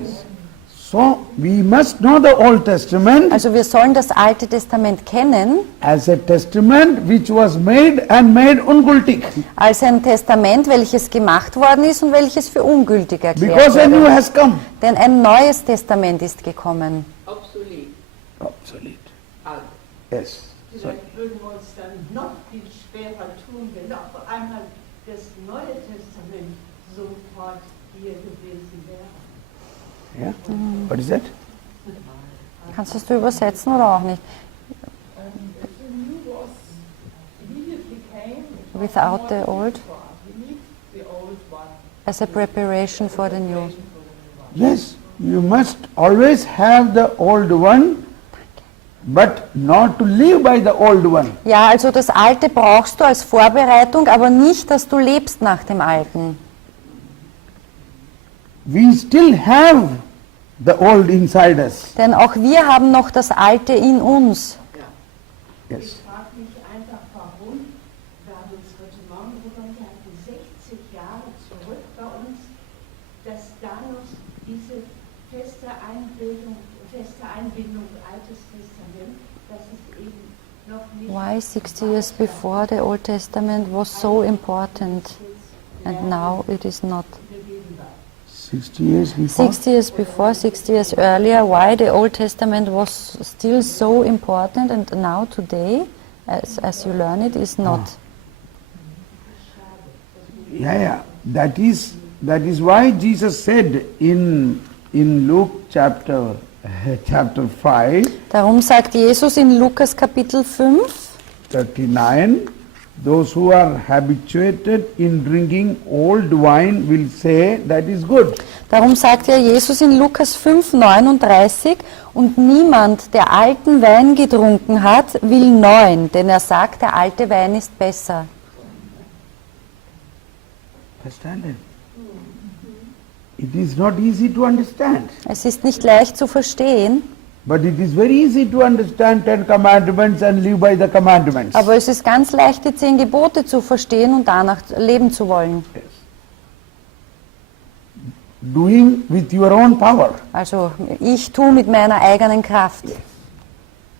Yes. So we must know the Old Testament Also wir sollen das Alte Testament kennen as a testament which was made and made ungültig. als ein Testament, welches gemacht worden ist und welches für ungültig erklärt Because a new wurde. has come. Denn ein neues Testament ist gekommen. Obsolet. Obsolete. Alt. Yes. So, Vielleicht würden wir uns dann noch viel schwerer tun, wenn auf einmal das Neue Testament sofort hier gewesen wäre. yeah. What is that? Kannst du es übersetzen oder auch nicht? Without the old, as a preparation for the new. Yes, you must always have the old one, but not to live by the old one. Ja, also das Alte brauchst du als Vorbereitung, aber nicht, dass du lebst nach dem Alten. We still have the old inside us. Denn auch wir haben noch das Alte in uns. Yes. Ich frage mich einfach, warum, wir haben uns heute Morgen darüber unterhalten, 60 Jahre zurück bei uns, dass da noch diese feste Einbindung, Altes Testament, dass es eben noch nicht... Why 60 years before the Old Testament was so important and now it is not? 60 years before. 60 years before, 60 years earlier, why the Old Testament was still so important and now today, as you learn it, is not. Yeah. That is why Jesus said in Luke chapter 5, Darum sagt Jesus in Lukas Kapitel 5, 39, those who are habituated in drinking old wine will say that is good. darum sagt ja Jesus in Lukas 5, 39, und niemand, der alten Wein getrunken hat, will neuen, denn er sagt, der alte Wein ist besser. Understand it? It is not easy to understand, Es ist nicht leicht zu verstehen, but it is very easy to understand 10 commandments and live by the commandments. aber es ist ganz leicht, die 10 Gebote zu verstehen und danach leben zu wollen. Yes. Doing with your own power. Also ich tue mit meiner eigenen Kraft.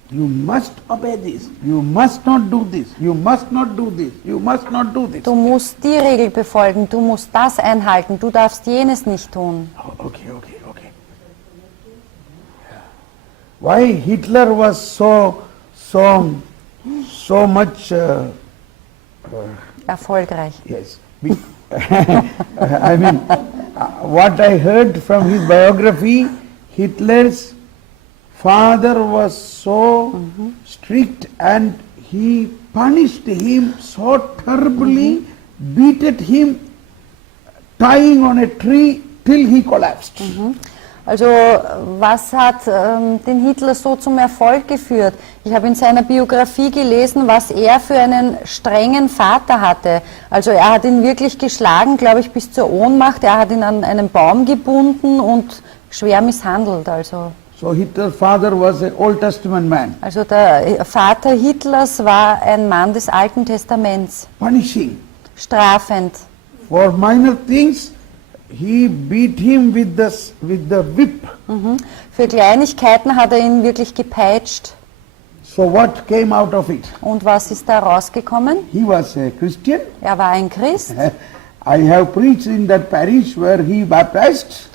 You must obey this. You must not do this. You must not do this. You must not do this. Du musst die Regel befolgen, du musst das einhalten, du darfst jenes nicht tun. Oh, okay. Why Hitler was so much Erfolgreich. yes. I mean, what I heard from his biography, Hitler's father was so strict and he punished him so terribly, beated him, tying on a tree till he collapsed. Also was hat den Hitler so zum Erfolg geführt? Ich habe in seiner Biografie gelesen, was er für einen strengen Vater hatte. Also er hat ihn wirklich geschlagen, glaube ich, bis zur Ohnmacht. Er hat ihn an einen Baum gebunden und schwer misshandelt. Also Hitler's father was an Old Testament man. Also der Vater Hitlers war ein Mann des Alten Testaments, Punishing. strafend. For minor things, he beat him with the whip. Für Kleinigkeiten hat er ihn wirklich gepeitscht. So what came out of it? Und was ist da rausgekommen? He was a Christian. Er war ein Christ. I have preached in that parish where he baptized.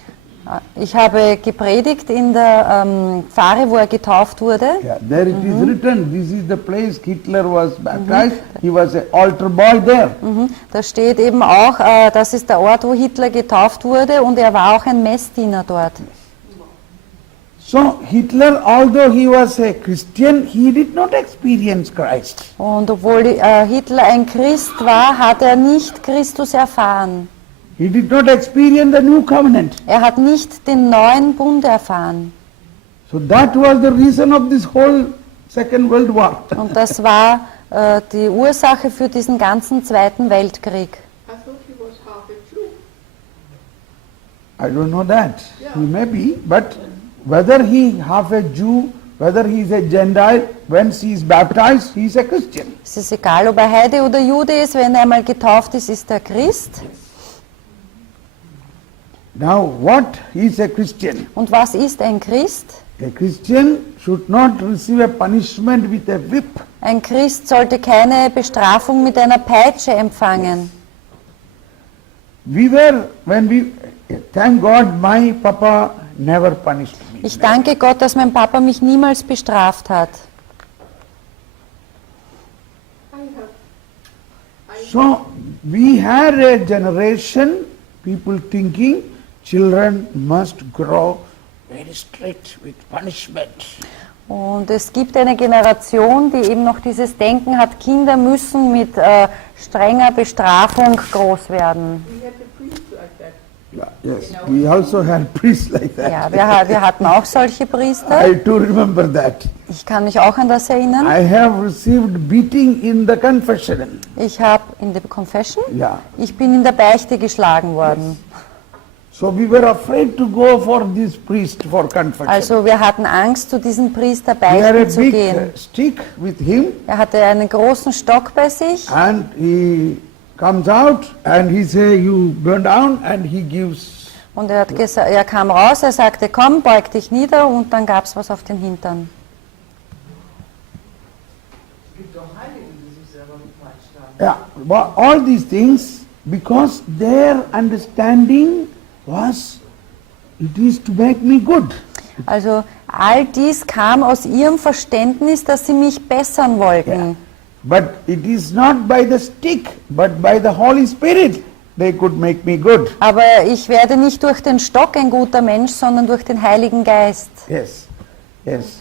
Ich habe gepredigt in der Pfarre, wo er getauft wurde. Yeah, there it is written, this is the place Hitler was baptized. He was an altar boy there. Da steht eben auch, das ist der Ort, wo Hitler getauft wurde, und er war auch ein Messdiener dort. So Hitler, although he was a Christian, he did not experience Christ. Und obwohl Hitler ein Christ war, hat er nicht Christus erfahren. He did not experience the new covenant. Er hat nicht den neuen Bund erfahren. So that was the reason of this whole Second World War. Und das war die Ursache für diesen ganzen Zweiten Weltkrieg. I thought he was half a Jew. I don't know that. He may be, but whether he half a Jew, whether he is a Gentile, when he is baptized, he is a Christian. Es ist egal, ob er Heide oder Jude ist, wenn er einmal getauft ist, ist er Christ. Now what is a Christian? Und was ist ein Christ? A Christian should not receive a punishment with a whip. Ein Christ sollte keine Bestrafung mit einer Peitsche empfangen. Thank God my Papa never punished me. Ich danke Gott, dass mein Papa mich niemals bestraft hat. So we had a generation, people thinking children must grow very strict with punishment. Und es gibt eine Generation, die eben noch dieses Denken hat, Kinder müssen mit strenger Bestrafung groß werden. We had the priests like that. Yeah, yes, we also had priests like that. Ja, wir hatten auch solche Priester. I too remember that. Ich kann mich auch an das erinnern. I have received beating in the confession. Ich habe in der Confession, Yeah. ich bin in der Beichte geschlagen worden. So we were afraid to go for this priest for confession. Also wir hatten Angst, zu diesem Priester He had a beichten zu big gehen. stick with him, Er hatte einen großen Stock bei sich and he comes out and he say, "You burn down," and he gives. und er kam raus, er sagte, komm, beug dich nieder, und dann gab es was auf den Hintern. Es gibt auch Heilige, die sich selber gepeitscht haben. Yeah, but all these things because their understanding was, it is to make me good. Also all dies kam aus ihrem Verständnis, dass sie mich bessern wollten. Yeah. But it is not by the stick, but by the Holy Spirit they could make me good. Aber ich werde nicht durch den Stock ein guter Mensch, sondern durch den Heiligen Geist. Yes, yes.